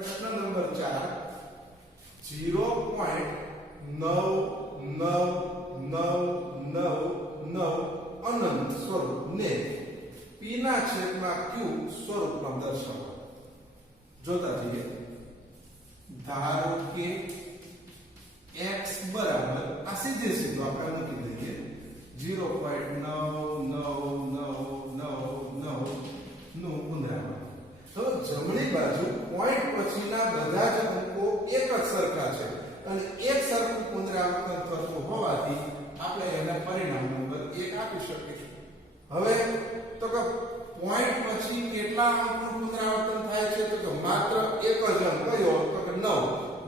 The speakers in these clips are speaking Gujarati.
પ્રશ્ન નંબર 4 0.9999 અનંત સ્વરૂપ ને p ના છેદમાં q સ્વરૂપમાં દર્શાવો. જોતા જઈએ. ધારો કે x બરાબર આ સીધે સીધું આપણે મૂકી દઈએ 0.9999 નું પુનરાવર્તન. તો જમણી બાજુ પોઈન્ટ પછીના બધા જ અંકો એક જ સરખા છે અને એક સરખું પુનરાવર્તન થતું હોવાથી આપણે એને પરિણામ નંબર 1 આપી શકીએ. હવે તો કે પોઈન્ટ પછી કેટલા અંકનું પુનરાવર્તન થાય છે? તો કે માત્ર એક જ અંક કયો? તો કે 9.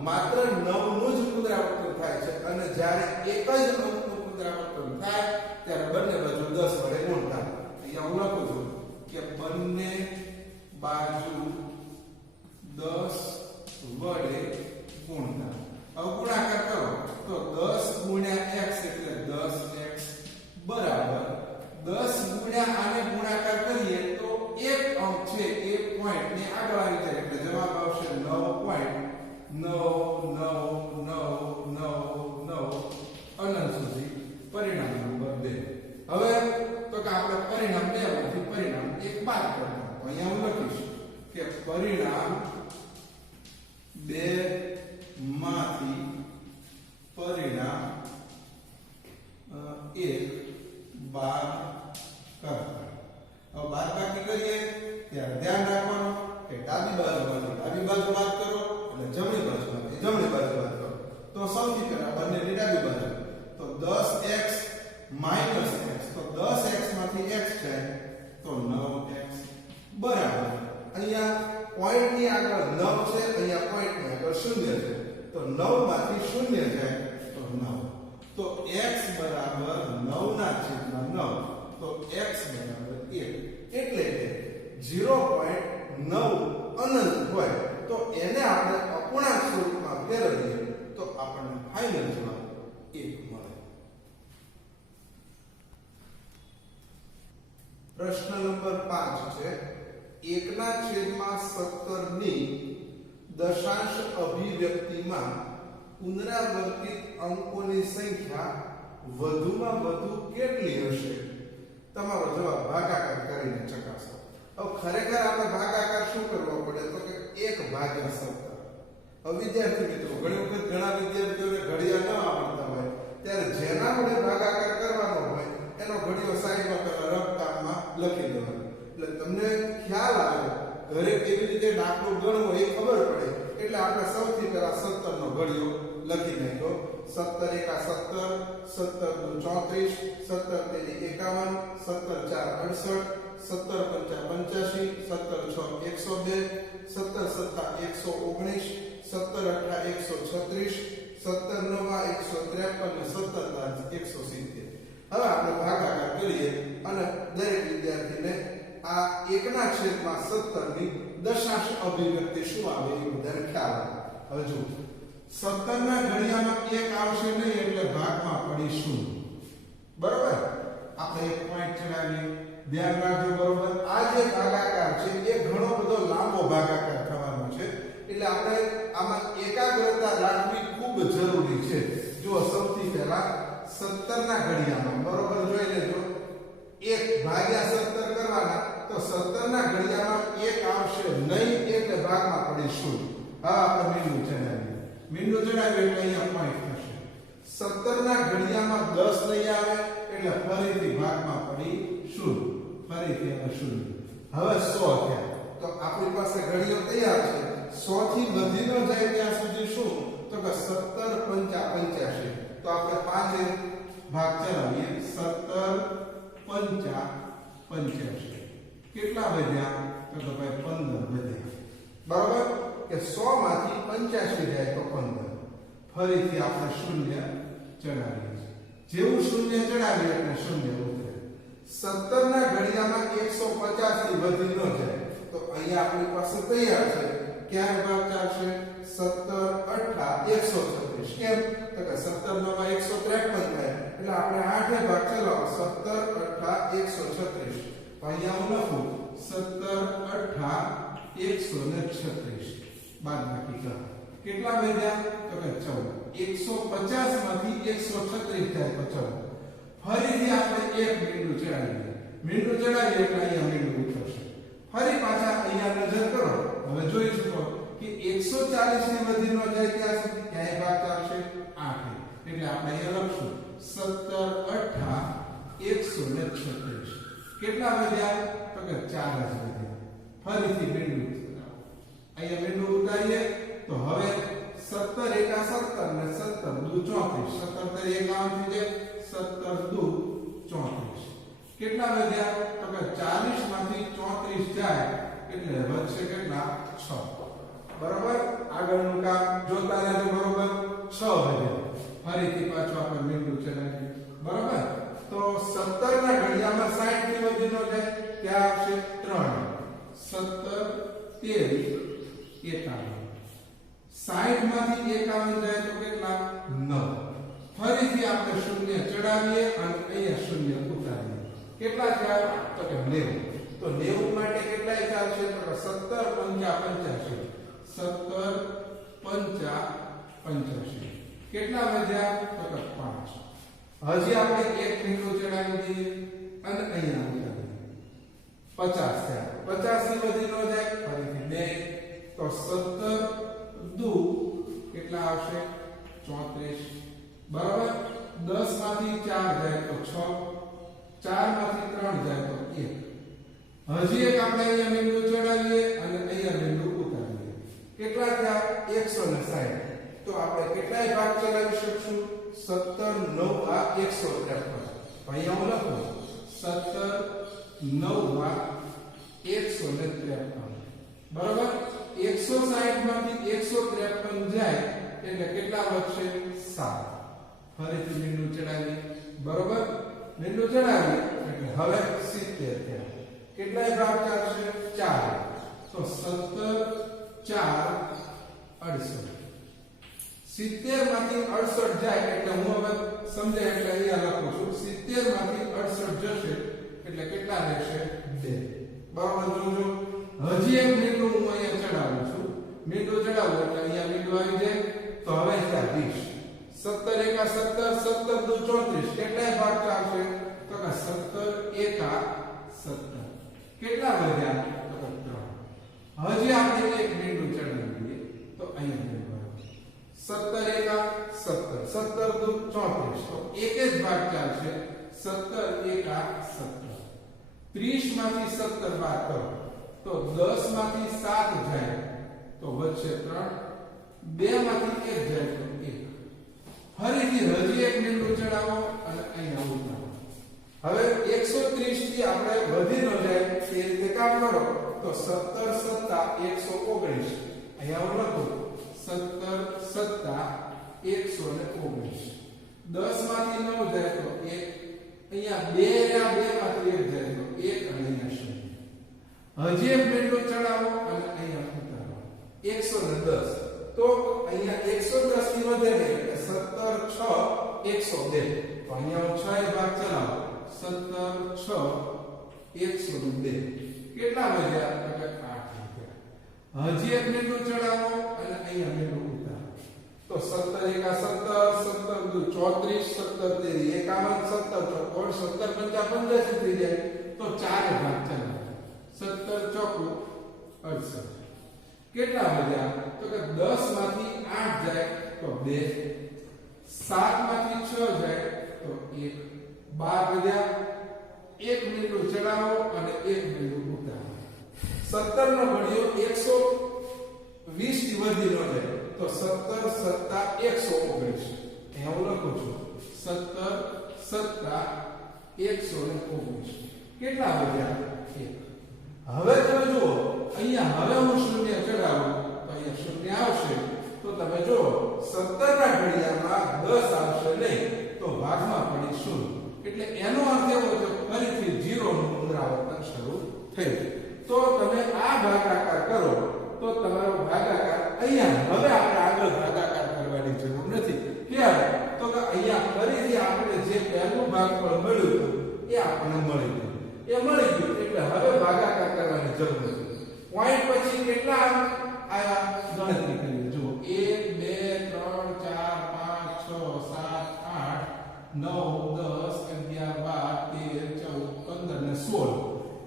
માત્ર 9 નું જ પુનરાવર્તન થાય છે અને જ્યારે એક જ અંકનું પુનરાવર્તન થાય ત્યારે બંને બાજુ 10 વડે ગુણતા. અહીંયા હું લખું છું કે બંને બાજુ 10 વડે ગુણતા. હવે ગુણાકાર કરો તો 10 ગુણ્યા x એટલે 10x બરાબર 10 ગુણ્યા આને ગુણાકાર કરીએ તો એક અંક છે એ પોઈન્ટ ની આગળ આવી જાય એટલે જવાબ આવશે 9.9999 અનંત સુધી. પરિણામ નંબર 2. હવે તો કે આપણે પરિણામ 2 માંથી પરિણામ 1 બાદ કરતા. તો અહીંયા હું લખીશ કે પરિણામ 2 માંથી પરિણામ 1 બાદ કરતા. હવે બાદબાકી કરીએ ત્યારે ધ્યાન રાખવાનું કે ડાબી બાજુમાંથી ડાબી બાજુ બાદ કરો અને જમણી બાજુમાંથી જમણી બાજુ બાદ કરો. તો સૌથી પહેલા બંનેની ડાબી બાજુ તો 10x - x તો 10x માંથી x જાય તો 9x બરાબર અહીંયા પોઈન્ટ ની આગળ 9 છે, અહીંયા પોઈન્ટ ની આગળ 0 છે તો 9 માંથી 0 જાય તો 9. તો x બરાબર 9 ના છેદમાં 9 તો x બરાબર 1 એટલે કે 0.9 અનંત હોય તો એને આપણે અપૂર્ણાંક સ્વરૂપમાં ફેરવીએ તો આપણને ફાઇનલ જવાબ 1 મળે. પ્રશ્ન નંબર 5 છે 1/17 ની દશાંશ અભિવ્યક્તિમાં પુનરાવર્તિત અંકોની સંખ્યા વધુમાં વધુ કેટલી હશે? તમારો જવાબ ભાગાકાર કરીને ચકાસો. હવે ખરેખર આપણે ભાગાકાર શું કરવો પડે? તો કે 1/17. હવે વિદ્યાર્થી મિત્રો ઘણી વખત ઘણા વિદ્યાર્થીઓને ઘડિયા ન આવડતા હોય ત્યારે જેના વડે ભાગાકાર કરવાનો હોય એનો ઘડિયો સાઈડમાં પેલા રફતારમાં લખી દેવાનો એટલે તમને ખ્યાલ આવે ઘરે કેવી રીતે દાખલો ગણવો એ ખબર પડે. એટલે આપણે સૌથી પહેલા 17 નો ઘડિયો લખી નાખ્યો. 17 એકા 17, 17 દુ 34, 17 તેરી 51, 17 ચાર 68, 17 5 5 17 8 119, 17 17 153 અને 17 10 170. હવે આપણે ભાગાકાર કરીએ અને દરેક વિદ્યાર્થીને આ 1/17 ની દશાંશ અભિવ્યક્તિ શું આવે એ બધાને ખ્યાલ આવે. હવે જો 17 ના ઘડિયામાં 1 આવશે નહીં એટલે ભાગમાં પડી 0. બરોબર? આપણે એક પોઈન્ટ ચલાવીએ. ધ્યાન રાખજો. બરોબર? આ જે ભાગાકાર છે એ ઘણો બધો લાંબો ભાગાકાર થવાનો છે એટલે આપણે આમાં એકાગ્રતા રાખવી ખૂબ જરૂરી છે. જો સૌથી પહેલા 17 ના ઘડિયામાં બરોબર જોઈ લેજો 1/17 કરવાના તો 17 ના ઘડિયામાં 1 આવશે નહીં એટલે ભાગમાં પડી 0. હવે આપણે મીંડું ચડાવીએ. મીંડું ચડાવીએ એટલે અહીંયા પોઈન્ટ થશે. 17 ના ઘડિયામાં 10 નહીં આવે એટલે ફરીથી ભાગમાં પડી 0. ફરીથી હવે 0. હવે 100 થયા તો આપણી પાસે ઘડિયો તૈયાર છે. 100 થી વધી ન જાય ત્યાં સુધી શું? તો કે 17 5 85. તો આપણે 5 ભાગ ચલાવીએ. 17 5 85 કેટલા વધ્યા? તો ભાઈ 15 વધ્યા. બરાબર? કે 100 માંથી 85 જાય તો 15. ફરીથી આપણે 0 ચડાવીએ. જેવું 0 ચડાવીએ એટલે 0 ઉતરે. 17 ના ઘડિયામાં 150 થી વધી ન જાય તો અહીંયા આપણી પાસે તૈયાર છે. ક્યારે ભાગ ચાલશે? 17 8 136. કેમ? તો કે 17 નો 153 થાય એટલે આપણે 8 ભાગ ચલાવો. 17 8 136. અહીંયા હું લખું 17 8 136. બાદબાકી કરો. કેટલા વધ્યા? તો કે 14. 150 માંથી 136 જાય તો 14. ફરીથી આપણે એક બિંદુ ચડાવીએ. બિંદુ ચડાવીએ એટલે અહીંયા બિંદુ ઉતરશે. ફરી પાછા અહીંયા નજર કરો. હવે જોઈ શકો કે 140 ની વધી નો જાય ત્યાં સુધી ક્યાંય ભાગ ચાલશે 8. એટલે આપણે અહીંયા લખશું 17 8 136. કેટલા વધ્યા? તો કે 4 જ વધ્યા. ફરીથી બિંદુ અહીંયા બિંદુ ઉતારીએ તો હવે 17 એકા 17 ને 17 દુ 34. 17 તરી 51 થઈ જાય. 17 દુ 34. કેટલા વધ્યા? તો કે 40 માંથી 34 જાય એટલે વધશે કેટલા? 6. બરાબર? આગળનું કામ જોતા રહેજો. બરાબર? 6 વધ્યા. ફરીથી પાછું આપણે બિંદુ ચડાવીએ. બરાબર? તો 17 ના ઘડિયામાં 60 ની વધી નો જાય ત્યાં આવશે 3. 17 13 51. 60 માંથી 51 જાય તો કેટલા? 9. ફરીથી આપણે શૂન્ય ચડાવીએ અને અહીંયા શૂન્ય ઉતારીએ. કેટલા થયા? તો કે 90. તો 90 માટે કેટલા ચાલશે? તો 17 5 85. 17 5 85. કેટલા વધ્યા? તો કે 5. હજી આપણે એક બિંદુ ચડાવી દઈએ અને અહીંયા ઉતારીએ. 50 થયા. 50 ની વધી નો જાય ફરીથી 2. તો 17 દુ કેટલા આવશે? 34. બરાબર? 10 માંથી 4 જાય તો 6. 4 માંથી 3 જાય તો 1. હજી એક આપણે અહીંયા બિંદુ ચડાવીએ અને અહીંયા બિંદુ ઉતારીએ. કેટલા થયા? 160. તો આપણે કેટલાય ભાગ ચલાવી શકશું? 17 9 આ 153. અહીંયા હું લખું 17 9 આ 153. બરાબર? 160 માંથી 153 જાય એટલે કેટલા વધશે? 7. ફરીથી બિંદુ ચડાવીએ. બરાબર? બિંદુ ચડાવીએ એટલે હવે 70 થયા. કેટલાય ભાગ ચાલશે? 4. તો 17 4 68. 70 માંથી 68 જાય એટલે હું હવે સમજાય એટલે અહીંયા લખું છું 70 માંથી 68 જશે એટલે કેટલા રહેશે? 2. બરાબર? જોજો હજી એક બિંદુ હું અહીંયા ચડાવું છું. બિંદુ ચડાવું એટલે અહીંયા બિંદુ આવી જાય તો હવે ત્યાં 20. 17 એકા 17 17 દુ 34. કેટલાય ભાગ ચાલશે? તો કે 17 એકા 17. કેટલા વધ્યા? તો કે 3. હજી આપણે એક બિંદુ ચડાવી દઈએ તો અહીંયા બિંદુ 17 એકા 17 17 દુ 34. તો એક જ ભાગ ચાલશે 17 એકા 17. 30 માંથી 17 બાદ કરો તો 10 માંથી 7 જાય તો વધશે 3. 2 માંથી 1 જાય તો 1. ફરીથી હજી એક બિંદુ ચડાવો અને અહીંયા ઉતારો. હવે 130 થી આપણે વધી ન જાય તે રીતે કામ કરો તો 17 7 119. અહીંયા હું લખું 17 7 119. 10 માંથી 9 જાય તો 1. અહીંયા 2 માંથી 1 જાય તો 1 અને અહીંયા 0. હજી એક બિંદુ ચડાવો અને અહીંયા ઉતારો 110. તો અહીંયા 110 ની વધે એટલે 17 6 102. તો અહીંયા હું 6 એ ભાગ ચલાવો 17 6 102. કેટલા વધ્યા? તો કે 8 વધ્યા. હજી એક બિંદુ ચડાવો અને અહીંયા બિંદુ ઉતારો તો 17 એકા 17 17 દુ 34 17 તેરી 51 17 ચોક 17 પંચા 85 થઈ જાય તો 4 ભાગ ચલાવો 17 ચોકુ 68. કેટલા વધ્યા? તો કે 10 માંથી 8 જાય તો 2. 7 માંથી 6 જાય તો 1. 12 વધ્યા. એક બિંદુ ચડાવો અને એક બિંદુ ઉતારો. 17 નો ઘડિયો 120 થી વધી ન જાય તો 17 7 119. અહીંયા હું લખું છું 17 7 119. કેટલા વધ્યા? 1. હવે તમે જુઓ અહીંયા હવે હું શૂન્ય ચડાવું તો અહીંયા શૂન્ય આવશે. તો તમે જુઓ 17 ના ઘડિયામાં 10 આવશે નહીં તો ભાગમાં પડી 0. એટલે એનો અર્થ એવો છે ફરીથી 0 નું પુનરાવર્તન શરૂ થયું. તો તમે આ ભાગાકાર કરો તો તમારો ભાગાકાર અહીંયા હવે આપણે આગળ ભાગાકાર કરવાની જરૂર નથી. કેમ? તો કે અહીંયા ફરીથી આપણે જે પહેલું ભાગફળ મળ્યું એ આપણને મળી ગયું. એ મળી ગયું એટલે હવે ભાગાકાર કરવાની જરૂર નથી. પોઈન્ટ પછી કેટલા આયા? ગણતરી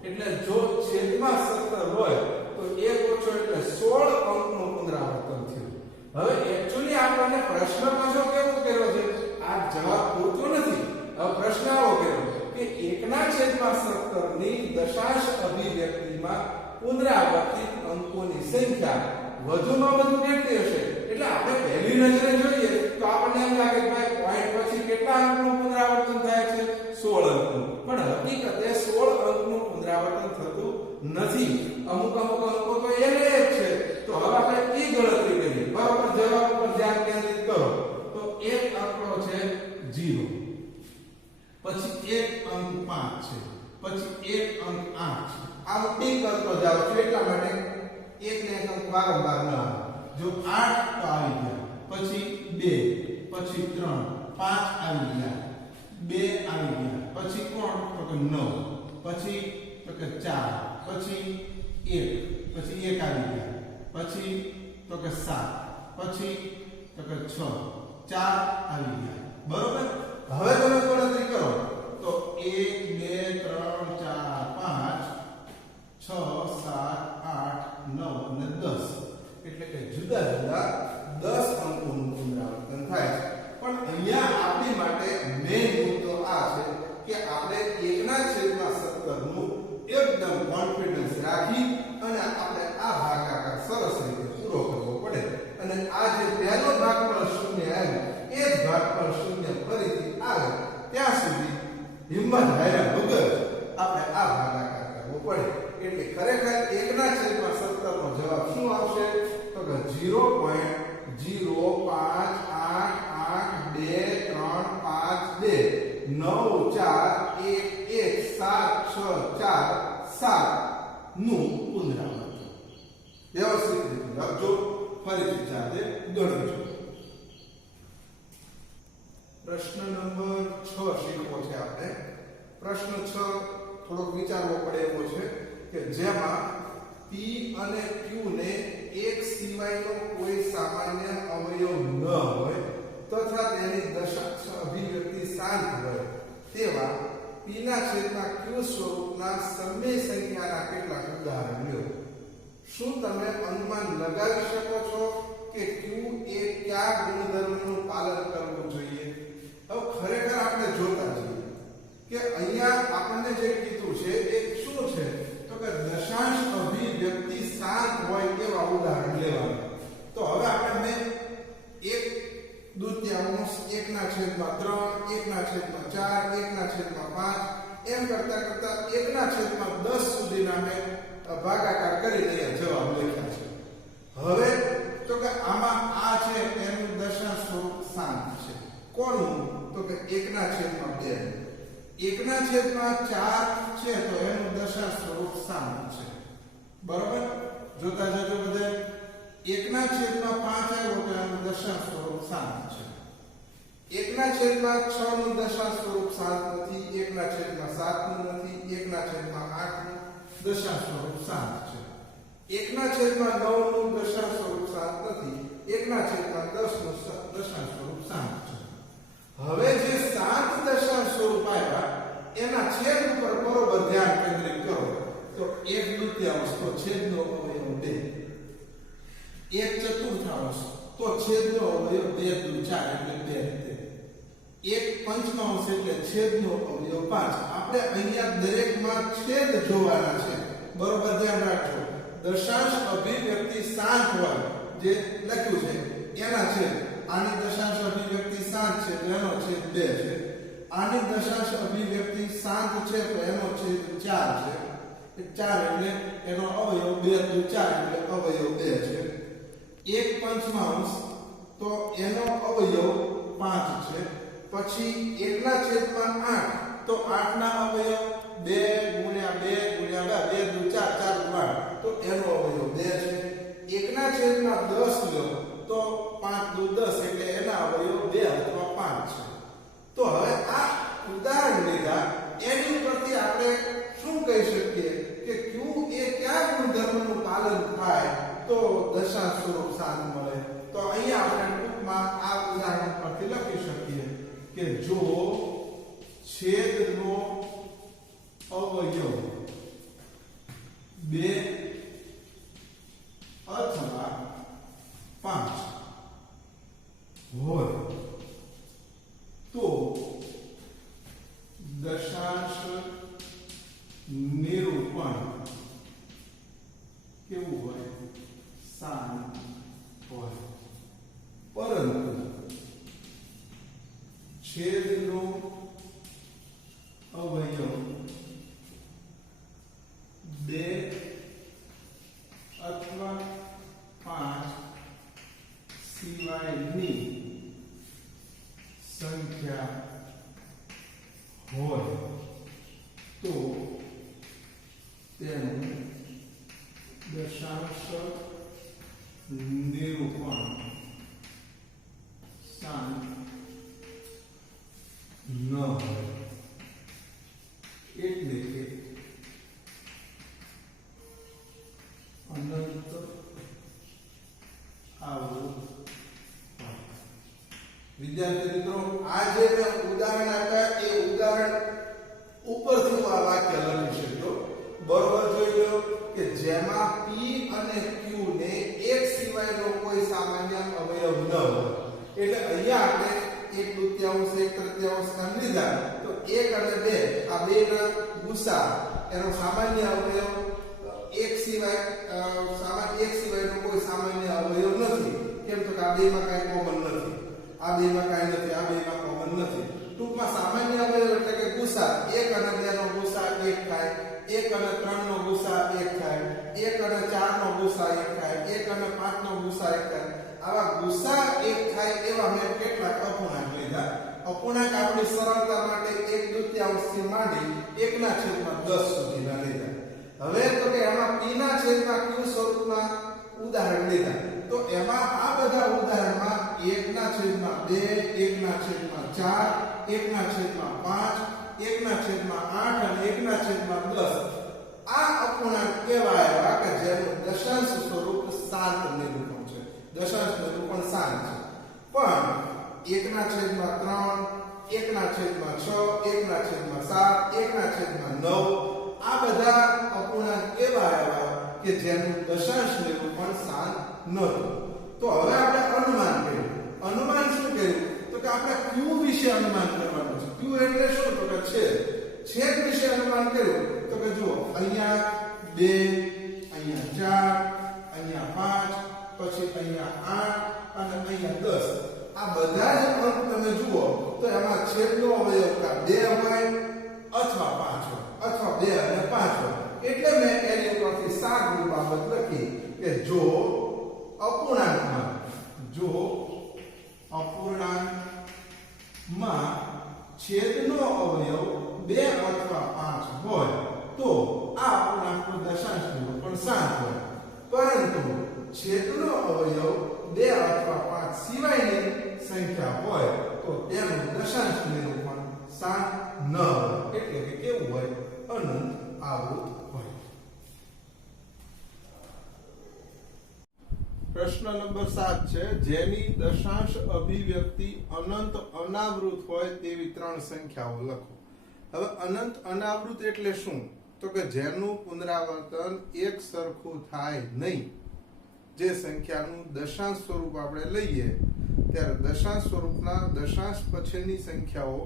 એટલે જો છેદમાં 17 હોય તો 1 ઓછો એટલે 16 અંકનું પુનરાવર્તન થયું. હવે એક્ચ્યુઅલી આપણને પ્રશ્ન પાછો કેવો કર્યો છે? આ જવાબ પૂરતો નથી. હવે પ્રશ્ન આવો કર્યો કે 1/17 ની દશાંશ અભિવ્યક્તિમાં પુનરાવર્તિત અંકોની સંખ્યા વધુમાં વધુ કેટલી હશે? એટલે આપણે પહેલી નજરે જોઈએ તો આપણને એમ લાગે કે ભાઈ પોઈન્ટ પછી કેટલા અંકનું પુનરાવર્તન થાય છે? 16 અંકનું. પણ હકીકતે 16 અંકનું પુનરાવર્તન થતું નથી. અમુક અંકો તો એને જ છે. તો હવે આપણે એ ગણતરી કરીએ. બરાબર, જવાબ પર ધ્યાન કેન્દ્રિત કરો. તો એક આંકડો છે 0, પછી એક અંક 5 છે, પછી એક અંક 8 છે. આમ ટી કરતો જાવ છો એટલા માટે એક ને એક અંક વારંવાર ન આવે. જો 8 તો આવી ગયા, પછી 2, પછી 3, 5 આવી ગયા, 2 આવી ગયા, પછી કોણ? તો કે 9, પછી તો કે 4, પછી 1, પછી 1 આવી ગયા, પછી તો કે 7, પછી તો કે 6, 4 આવી ગયા. બરોબર. હવે તમે ગણતરી કરો તો 1 2 3 4 5 6 7 8 9 અને 10 એટલે કે જુદા જુદા 10 અંકોનું પુનરાવર્તન થાય છે. પણ અહીંયા આપણી માટે મેઇન મુદ્દો આ છે કે આપણે 1/17 નું એકદમ કોન્ફિડન્સ રાખી અને આપણે આ ભાગાકાર સરસ રીતે પૂરો કરવો પડે. અને આ જે પહેલો ભાગફળ શૂન્ય આવ્યું એ જ ભાગફળ શૂન્ય ફરીથી આવે ત્યાં સુધી હિંમત હાર્યા વગર આપણે આ ભાગાકાર કરવો પડે. એટલે ખરેખર 1/17 નો જવાબ શું આવશે? તો કે 0.0588294117 નું પુનરાવર્તન. વ્યવસ્થિત રીતે લખજો. ફરીથી ચાલે ગણજો. પ્રશ્ન નંબર 6 શીખવો છે આપણે. પ્રશ્ન 6 થોડોક વિચારવો પડે એવો છે કે જેમાં P અને Q ને એક સિવાયનો કોઈ સામાન્ય અવયવ ન હોય તથા તેની દશાંશ અભિવ્યક્તિ શાંત હોય તેવા P ના છેદમાં Q સ્વરૂપના સમય સંખ્યાના કેટલાક ઉદાહરણ લ્યો. શું તમે અનુમાન લગાવી શકો છો કે Q એ કયા ગુણધર્મનું પાલન કરવું જોઈએ? હવે ખરેખર આપણે જોતા છીએ કે અહીંયા આપણને જે કીધું છે એ શું છે? તો કે દશાંશ અભિવ્યક્તિ શાંત હોય તેવા ઉદાહરણ લેવાના. તો હવે આપણે 1/2, 1/3, 1/4, 1/5 એમ કરતા કરતા 1/10 સુધીના મેં ભાગાકાર કરી રહ્યા જવાબ લખ્યા છે. હવે તો કે આમાં આ છે એનું દશાંશ સ્વરૂપ શાંત છે. કોનું? તો કે 1/2. 1/4 છે તો એનું દશાંશ સ્વરૂપ શાંત છે. બરોબર. જોતા જજો બધે 1/5 આવ્યો તો એનું દશાંશ સ્વરૂપ શાંત છે. 1/6 નું દશાંશ સ્વરૂપ શાંત નથી. 1/7 નું નથી. 1/8 નું દશાંશ સ્વરૂપ શાંત છે. 1/9 નું દશાંશ સ્વરૂપ શાંત નથી. 1/10 નું દશાંશ સ્વરૂપ શાંત છે. હવે જે શાંત દશાંશ સ્વરૂપ આવ્યા એના છેદ ઉપર બરોબર ધ્યાન કેન્દ્રિત કરો તો 1/2 તો છેદનો અવયવ 2, 1/4 તો છેદનો અવયવ 2/4 એટલે 2 1/5 એટલે છેદનો અવયવ 5. આપણે અહીંયા દરેકમાં છેદ જોવાના છે. બરોબર ધ્યાન રાખજો. દશાંશ અભિવ્યક્તિ શાંત હોય જે લખ્યું છે એના છેદ. આની દશાંશ અભિવ્યક્તિ શાંત છે તો એનો છેદ 2 છે. આની દશાંશ અભિવ્યક્તિ શાંત છે તો એનો છેદ 4 છે. 4 એટલે એનો અવયવ 2/4 એટલે અવયવ 2 છે. 1/5 તો એનો અવયવ 5 છે. પછી 1/8 તો 8 ના અવયવ 2 × 2 × 2 4 4 તો એનો અવયવ 2 છે. 1/10 લો તો 5 × 10 એટલે એના અવયવ 2 અથવા 5 છે. તો હવે આ ઉદાહરણ લીધા એની ઉપરથી આપણે શું કહી શકીએ કે Q એ કયા ગુણધર્મનું પાલન થાય તો દશાંશ સ્વરૂપ શાંત મળે? તો અહીંયા આપણે ટૂંકમાં આ ઉદાહરણ પરથી લખી શકીએ કે જો 5 હોય તો દશાંશ નિરૂપણ કેવું હોય? શાંત હોય. પરંતુ છેદનો અવયવ 2 અથવા 5 સિવાયની સંખ્યા હોય તો તેનું દશાંશ નિરૂપણ શાંત ન હોય. એટલે કે અનંત આવૃત. વિદ્યાર્થી મિત્રો, આ જે મેં ઉદાહરણ આપ્યા એ ઉદાહરણ ઉપરથી હું આ વાક્ય લખી શક્યો. બરોબર જોઈ લો કે જેમાં p અને q ને એક સિવાયનો કોઈ સામાન્ય અવયવ ન હોય. એટલે અહીંયા આપણે 1/3 1/3 નામ લીધા તો 1 અને 2 આ બેના ગુસા એનો સામાન્ય અવયવ એક સિવાયનો કોઈ સામાન્ય અવયવ નથી. કેમ તો આ બેમાં કાંઈ કોમન નથી, આ બેમાં કાંઈ નથી, આ બેમાં કોમન નથી. ટૂંકમાં સામાન્ય અવયવ એટલે કે ગુસા 1 અને 2 નો ગુસા 1 થાય, 1 અને 3 નો ગુસા 1 થાય, 1 અને 4 નો ગુસા 1 થાય, 1 અને 5 નો ગુસા 1 થાય. આવા ગુસા 1 થાય એવા મેં કેટલાક અપૂર્ણાંક લીધા. અપૂર્ણાંક આપણી સરળતા માટે 1/2 થી માંડી 1/10 સુધીના લીધા. હવે તો કે એમાં p ના છેદમાં q સ્વરૂપના ઉદાહરણ લીધા. તો એમાં આ બધા ઉદાહરણમાં 1/2, 1/4, 1/5, 1/8 અને 1/10 આ અપૂર્ણાંક કેવા આવ્યા કે જેનું દશાંશ સ્વરૂપ શાંત નિરૂપણ છે. દશાંશ નિરૂપણ શાંત છે. પણ 1/3, 1/6, 1/7, 1/9 આ બધા અપૂર્ણાંક કેવા આવ્યા કે જેનું દશાંશ નિરૂપણ શાંત નહોતું. તો હવે આપણે અનુમાન કર્યું. અનુમાન શું કર્યું? તો કે આપણે q વિશે અનુમાન કરવાનું છે. q એટલે શું? તો કે છેદ વિશે અનુમાન કર્યું. તો કે જુઓ અહીંયા 2, અહીંયા 4, અહીંયા 5, પછી અહીંયા 8 અને અહીંયા 10. આ બધા જ અંક તમે જુઓ તો એમાં છેદનો અવયવ 2 હોય અથવા 5 હોય અથવા 2 અને 5 હોય. એટલે મેં એની ઉપરથી સાદું બાબત લખી કે જો અપૂર્ણાંકમાં છેદનો અવયવ 2 અથવા 5 હોય તો આ અપૂર્ણાંકનું દશાંશ નિરૂપણ શાંત હોય. પરંતુ છેદનો અવયવ 2 અથવા 5 સિવાયની સંખ્યા હોય તો તેનું દશાંશ નિરૂપણ શાંત ન હોય. એટલે કે કેવું હોય? અનંત આવૃત હોય. પ્રશ્ન નંબર 7 છે જેની દશાંશ અભિવ્યક્તિ અનંત અનાવૃત હોય તેવી 3 સંખ્યાઓ લખો. હવે અનંત અનાવૃત એટલે શું? તો કે જેનું પુનરાવર્તન એક સરખું થાય નહીં. જે સંખ્યાનું દશાંશ સ્વરૂપ આપણે લઈએ ત્યારે દશાંશ સ્વરૂપના દશાંશ પછીની સંખ્યાઓ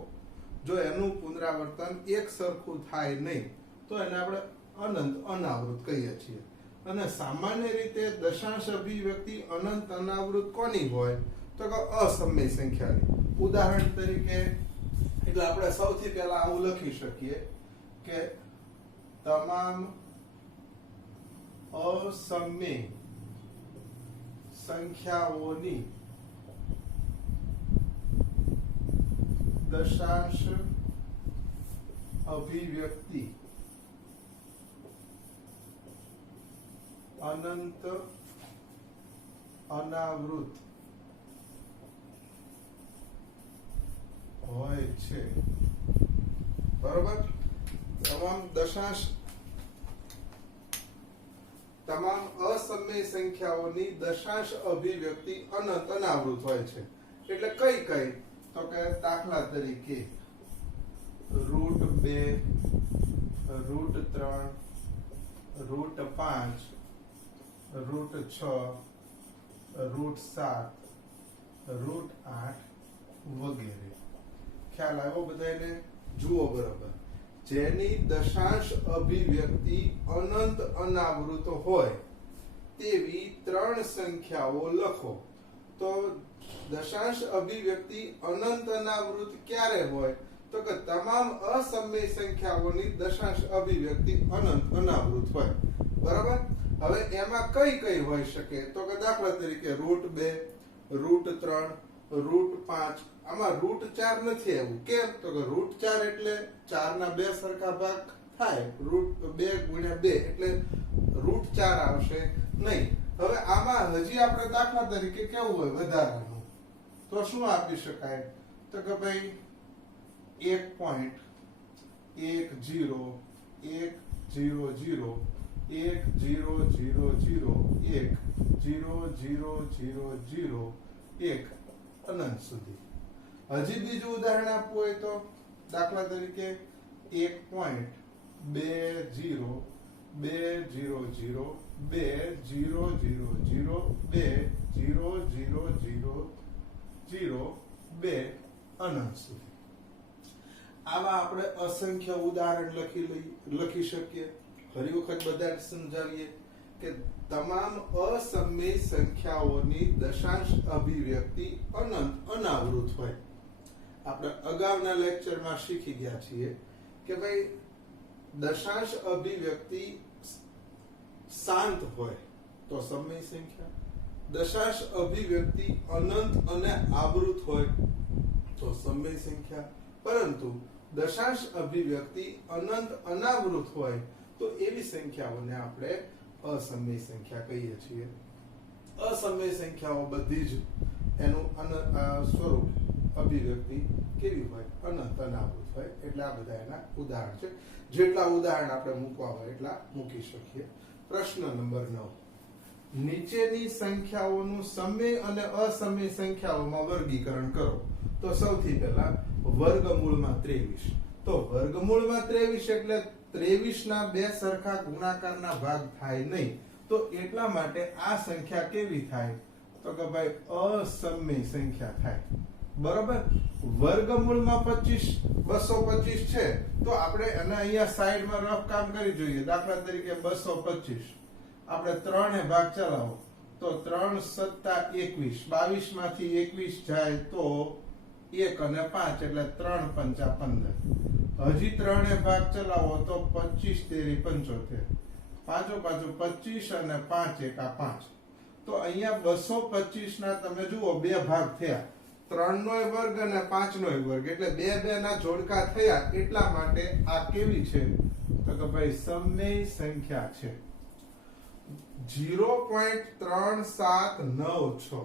જો એનું પુનરાવર્તન એક સરખું થાય નહીં તો એને આપણે અનંત અનાવૃત કહીએ છીએ. અને સામાન્ય રીતે દશાંશ અભિવ્યક્તિ અનંત અનાવૃત કોની હોય? તો કે અસમય સંખ્યાની. ઉદાહરણ તરીકે એટલે આપણે સૌથી પહેલા આવું લખી શકીએ કે તમામ અસમય સંખ્યાઓની દશાંશ અભિવ્યક્તિ અનંત અનાવૃત હોય છે. બરોબર? તમામ અસમય સંખ્યાઓની દશાંશ અભિવ્યક્તિ અનંત અનાવૃત હોય છે. એટલે કઈ તો કે દાખલા તરીકે √2, √3, √5, √6, √7, √7 √8 વગેરે. ખ્યાલ આવ્યો બધાને? જુઓ બરાબર, જેની દશાંશ અભિવ્યક્તિ અનંત અનાવૃત હોય તેવી ત્રણ સંખ્યાઓ લખો. તો દશાંશ અભિવ્યક્તિ અનંત અનાવૃત ક્યારે હોય? તો કે તમામ અસમય સંખ્યાઓની દશાંશ અભિવ્યક્તિ અનંત અનાવૃત હોય. બરાબર. હવે એમાં કઈ કઈ હોઈ શકે? તો કે દાખલા તરીકે √2 √3 √5. આમાં √4 નથી આવ્યું. કેમ? તો કે √4 એટલે 4 ના બે સરખા ભાગ થાય, √2 × 2 એટલે √4 આવશે નહીં. હવે આમાં હજી આપણે દાખલા તરીકે કેવું હોય વધારાનું, તો શું આપી શકાય? તો કે ભાઈ 1.1.0.0.0.000.1 અનંત સુધી. હજી બીજું ઉદાહરણ આપવું હોય તો દાખલા તરીકે 1.2 અનંત સુધી. આવા આપણે અસંખ્ય ઉદાહરણ લખી શકીએ. ફરી વખત બધા સમજાવીએ કે તમામ અસમય સંખ્યાઓની દશાંશ અભિવ્યક્તિ અનંત અનાવૃત હોય. આપણે અગાઉના લેક્ચરમાં શીખી ગયા છીએ કે ભાઈ દશાંશ અભિવ્યક્તિ શાંત હોય તો સમય સંખ્યા, દશાંશ અભિવ્યક્તિ અનંત અને આવૃત હોય તો સમય સંખ્યા, પરંતુ દશાંશ અભિવ્યક્તિ અનંત અનાવૃત હોય તો એવી સંખ્યાઓને આપણે અસમય સંખ્યા કહીએ છીએ. અસમય સંખ્યાઓ બધી જ એનું સ્વરૂપ અભિવ્યક્તિ કેવી હોય? અનંત અનાવૃત હોય. એટલે આ બધા એના ઉદાહરણ છે. જેટલા ઉદાહરણ આપણે મૂકવા હોય એટલા મૂકી શકીએ. પ્રશ્ન નંબર 9, નીચેની સંખ્યાઓનું સમય અને અસમય સંખ્યાઓમાં વર્ગીકરણ કરો. તો સૌથી પહેલા વર્ગમૂળમાં 23. તો વર્ગમૂળમાં 23 એટલે 23 ના બે સરખા ગુણાકારના ભાગ થાય નહીં. તો એટલા માટે આ સંખ્યા કેવી થાય? તો કે ભાઈ અસમય સંખ્યા થાય. બરોબર. વર્ગમૂળમાં 225 છે તો આપણે એને અહીંયા સાઈડમાં રફ કામ કરી જોઈએ. દાખલા તરીકે 225 આપણે 3 એ ભાગ ચલાવો તો 3 + 21, 22 માંથી 21 જાય તો 1 અને 5 એટલે 3 × 5 = 15. હજી 3 એ ભાગ ચલાવો તો 25 તેરી 75, પાંચો 25 અને 5 એકા 5. તો અહીંયા 225 ના તમે જુઓ બે ભાગ થયા, 3 નો વર્ગ અને 5 નો વર્ગ, એટલે બે ના જોડકા થયા. એટલા માટે આ કેવી છે? તો કે ભાઈ સમય સંખ્યા છે. 0.3796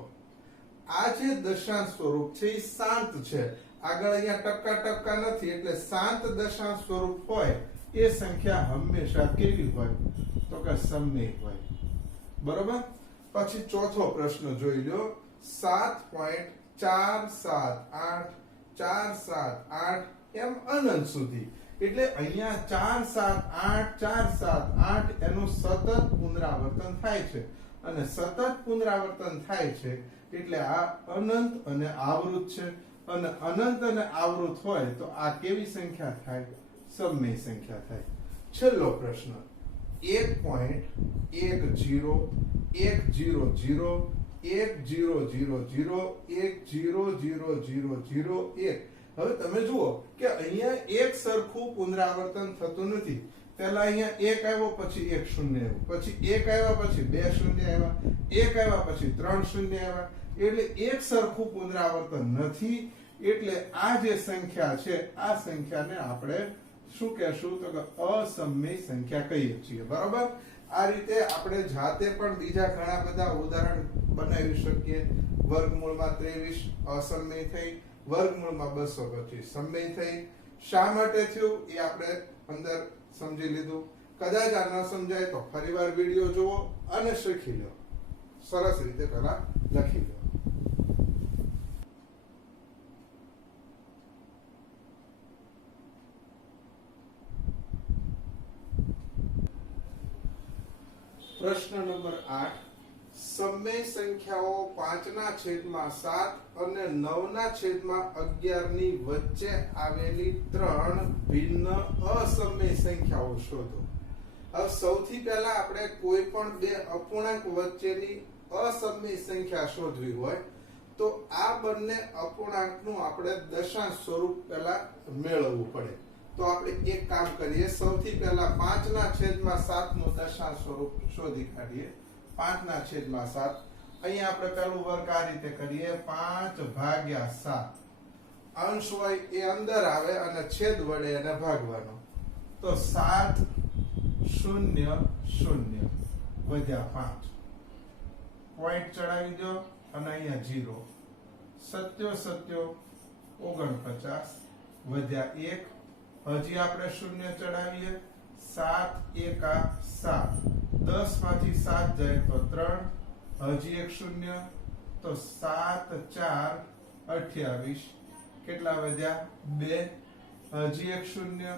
આ જે દશાંશ સ્વરૂપ છે એ શાંત છે. આગળ અહીંયા ટકા નથી, એટલે શાંત દશાંશ સ્વરૂપ હોય એ સંખ્યા હંમેશા કેવી હોય? તો કે સમય હોય. બરોબર. પછી ચોથો પ્રશ્ન જોઈ લો. 7.478 એમ અનંત સુધી. એટલે અહીંયા 478 એનું સતત પુનરાવર્તન થાય છે, અને સતત પુનરાવર્તન થાય છે એટલે આ અનંત અને આવૃત છે. અને અનંત અને આવૃત હોય તો આ કેવી સંખ્યા થાય? સમય સંખ્યા થાય. છેલ્લો પ્રશ્ન 1.1.0.1000.1000.1. હવે તમે જુઓ કે અહીંયા એક સરખું પુનરાવર્તન થતું નથી. પહેલા અહીંયા 1 આવ્યો, પછી 1 શૂન્ય આવ્યું, પછી 1 આવ્યા, પછી 2 શૂન્ય આવ્યા, 1 આવ્યા, પછી 3 શૂન્ય આવ્યા. એટલે એક સરખું પુનરાવર્તન નથી. એટલે આ જે સંખ્યા છે આ સંખ્યાને આપણે શું કહેશું? તો કે અસમય સંખ્યા કહીએ છીએ. બરોબર. આ રીતે આપણે જાતે પણ બીજા ઘણા બધા ઉદાહરણ બનાવી શકીએ. વર્ગમૂળમાં 23 અસમય થઈ, વર્ગમૂળમાં 225 સમય થઈ. શા માટે થયું એ આપણે અંદર સમજી લીધું. કદાચ આ ન સમજાય તો ફરીવાર વિડીયો જુઓ અને શીખી લો. સરસ રીતે પહેલા લખી લો. પ્રશ્ન નંબર 8, સમય સંખ્યાઓ 5/7 અને 9/11 ની વચ્ચે આવેલી ત્રણ ભિન્ન અસમય સંખ્યાઓ શોધો. હવે સૌથી પહેલા આપણે કોઈ પણ બે અપૂર્ણાંક વચ્ચેની અસમય સંખ્યા શોધવી હોય તો આ બંને અપૂર્ણાંકનું આપણે દશાંશ સ્વરૂપ પહેલા મેળવવું પડે. તો આપણે એક કામ કરીએ, સૌથી પહેલા 5/7 નું દશાંશ સ્વરૂપ શોધી કાઢીએ. 5/7 અહીંયા આપણે પહેલું વર્ગ આ રીતે કરીએ, 5/7. અંશ હોય એ અંદર આવે અને છેદ વડે એને ભાગવાનો. તો 7 0 0 વધ્યા 5, પોઈન્ટ ચડાવી દો અને અહીંયા 0. 7 7 49 વધ્યા 1. હજી આપણે 0 ચડાવીએ. 7 1 7, 10 માંથી 7 જાય તો 3, હજી એક 0. તો 7 4 28, કેટલા વધ્યા 2. હજી એક 0.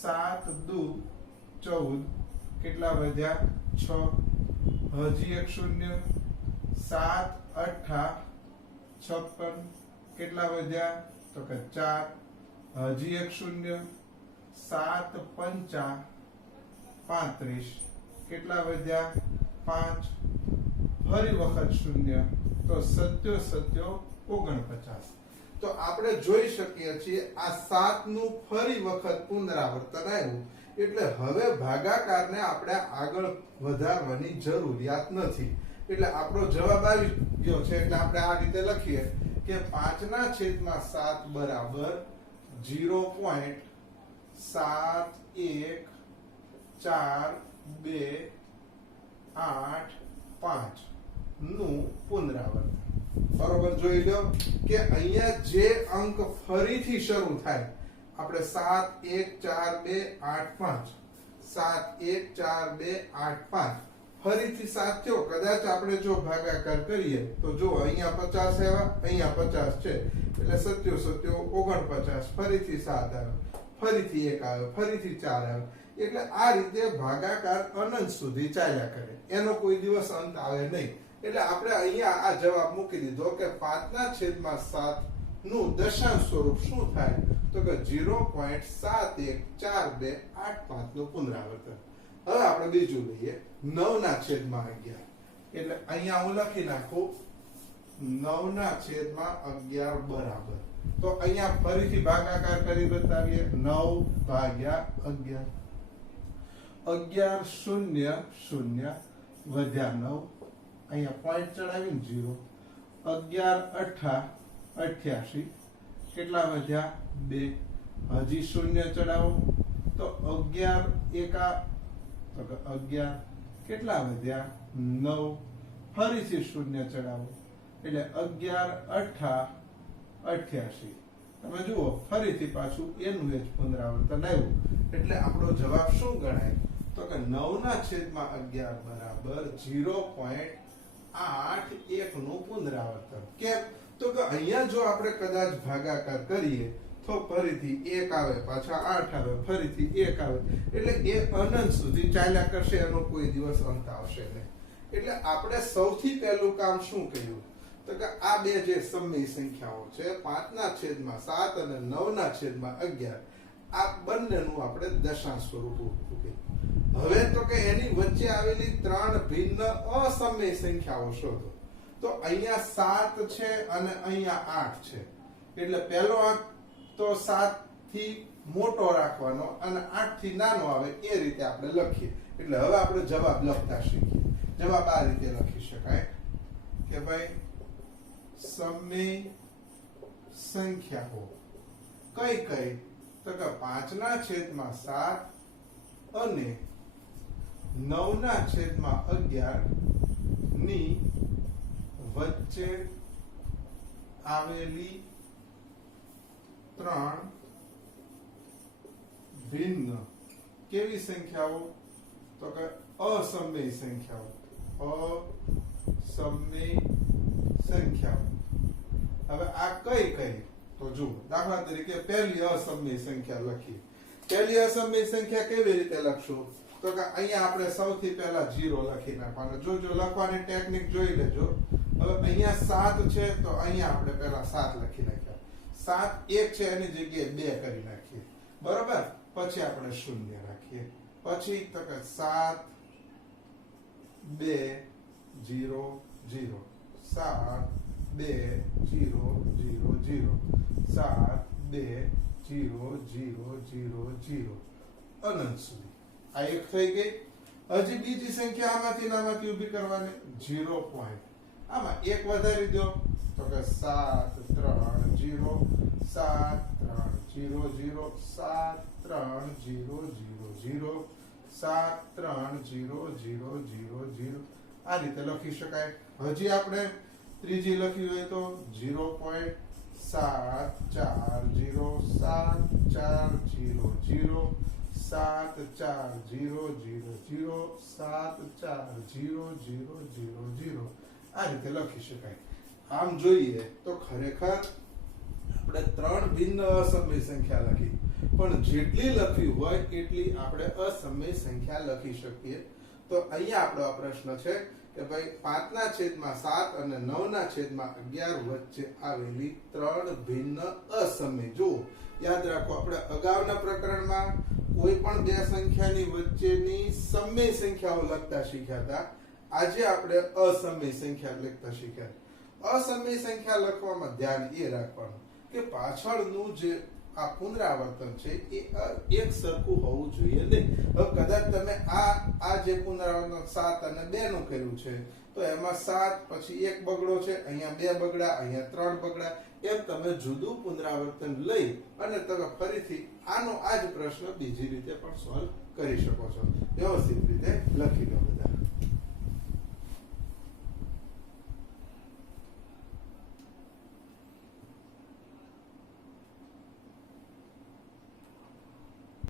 7 2 14, કેટલા વધ્યા 6. હજી એક 0. 7 8 56, કેટલા વધ્યા તો કે 4. હજી એક 0. 7 5 35, કેટલા વધ્યા 5. ફરી વખત 0. તો 7 7 49. તો આપણે જોઈ શકીએ છીએ આ 7 નું ફરી વખત પુનરાવર્તન આવ્યું. એટલે હવે ભાગાકારને આપણે આગળ વધારવાની જરૂરિયાત નથી. એટલે આપણો જવાબ આવી ગયો છે. એટલે આપણે આ રીતે લખીએ કે 5/7 બરાબર 0.714285 નું પુનરાવર્તન. બરોબર, જોઈ લો કે અહીંયા જે અંક ફરીથી શરૂ થાય, આપણે 7 1 4 2 8 5, 7 1 4 2 8 5, ફરીથી 7 થયો. કદાચ આપણે જો ભાગાકાર કરીએ તો જો અહીંયા 50 આવ્યા, અહીંયા 50 છે, એટલે 7 7 49, ફરીથી 7 આવે, ફરીથી 1 આવે, ફરીથી 4 આવે. એટલે આ રીતે ભાગાકાર અનંત સુધી ચાલ્યા કરે, એનો કોઈ દિવસ અંત આવે નહીં. એટલે આપણે અહીંયા આ જવાબ મૂકી દીધો કે 5/7 નું દશાંશ સ્વરૂપ શું થાય તો કે 0.714285 નું પુનરાવર્તન. હવે આપણે બીજું લઈએ, 9/11. એટલે અહીંયા હું લખી નાખું 9/11 બરાબર. તો અહીંયા ફરીથી ભાગાકાર કરી બતાવીએ. 9/11, 11 0 0 વધ્યા 9, અહીંયા પોઈન્ટ ચડાવીને 0. 11 8 88, કેટલા વધ્યા 2. હજી 0 ચડાવો તો 11 1 તો 11, કેટલા વધ્યા 9. ફરીથી 0 ચડાવો એટલે 11 8 88. તમે જુઓ ફરીથી પાછું એનું જ પુનરાવર્તન આવ્યું. એટલે આપણો જવાબ શું ગણાય તો કે 9/11 બરાબર 0.81 નું પુનરાવર્તન. કેમ તો કે અહીંયા જો આપણે કદાચ ભાગાકાર કરીએ તો ફરીથી 1 આવે, પાછા 8 આવે, ફરીથી 1 આવે, એટલે એ અનંત સુધી ચાલ્યા કરશે, એનો કોઈ દિવસ અંત આવશે નહીં. એટલે આપણે સૌથી પહેલું કામ શું કર્યું તો કે આ બે જે સમય સંખ્યાઓ છે 5/7 અને 9/11, આ બંનેનું આપણે દશાંશ સ્વરૂપ મૂક્યું. હવે તો કે એની વચ્ચે આવેલી ત્રણ ભિન્ન અસમય સંખ્યાઓ શોધો. તો અહીંયા 7 છે અને અહીંયા 8 છે. એટલે પહેલો અંક તો 7 થી મોટો રાખવાનો અને 8 થી નાનો આવે એ રીતે આપણે લખીએ. એટલે હવે આપણે જવાબ લખતા શીખીએ. જવાબ આ રીતે લખી શકાય કે ભાઈ સમય સંખ્યાઓ કઈ કઈ તો કે 5/7 અને 9/11 ની વચ્ચે આવેલી ત્રણ ભિન્ન કેવી સંખ્યાઓ તો કે અસમય સંખ્યાઓ. અસમય સંખ્યાઓ. હવે આ કઈ કઈ તો જુઓ, દાખલા તરીકે પહેલી અસમય સંખ્યા લખી. પહેલી અસમય સંખ્યા કેવી રીતે લખશું તો કે અહીંયા આપણે સૌથી પહેલા 0 લખી નાખવાનો. જો લખવાની ટેકનિક જોઈ લેજો. હવે અહીંયા 7 છે તો અહીંયા આપણે પહેલા 7 લખી નાખ્યા. 7 1 છે એની જગ્યાએ 2 કરી નાખીએ. બરોબર? પછી આપણે 0 રાખીએ. પછી તો કે 7 2 0 0 7 2 0 0 0 7 2 0 0 0 0 અનંત સુધી. આ એક થઈ ગઈ. હજી બીજી સંખ્યા આમાંથી ઊભી કરવાની 0 પોઈન્ટ. આમાં એક વધારી દો તો કે 7 3 0 7 3 0 0 7 3 0 0 0 7 3 0 0 0 0 આ રીતે લખી શકાય. હજી આપણે ત્રીજી લખી હોય તો 0.7 4 0 7 4 0 0 7 4 0 0 0 7 4 0 0 0 0 આ રીતે લખી શકાય. આમ જોઈએ તો ખરેખર આપણે 3 ભિન્ન અસમય સંખ્યા લખી, પણ જેટલી લખવી હોય એટલી આપણે અસમય સંખ્યા લખી શકીએ. તો અહીંયા આપણો આ પ્રશ્ન છે કે ભાઈ 5/7 અને 9/11 વચ્ચે આવેલી 3 ભિન્ન અસમય. જો યાદ રાખો, આપણે અગાઉના પ્રકરણમાં કોઈ પણ બે સંખ્યાની વચ્ચેની સમય સંખ્યાઓ લખતા શીખ્યા હતા. આજે આપણે અસમય સંખ્યા લખતા શીખ્યા. અસમય સંખ્યા લખવામાં ધ્યાન એ રાખવાનું કે પાછળનું જે આ પુનરાવર્તન છે એ એક સરખું હોવું જોઈએ નહીં. હવે કદાચ તમે આ જે પુનરાવર્તન 7 અને 2 નું કર્યું છે તો એમાં 7 પછી 1 બગડો છે, અહીંયા 2 બગડા, અહીંયા 3 બગડા, એમ તમે જુદું પુનરાવર્તન લઈ અને તમે ફરીથી આ જ પ્રશ્ન બીજી રીતે પણ સોલ્વ કરી શકો છો. વ્યવસ્થિત રીતે લખી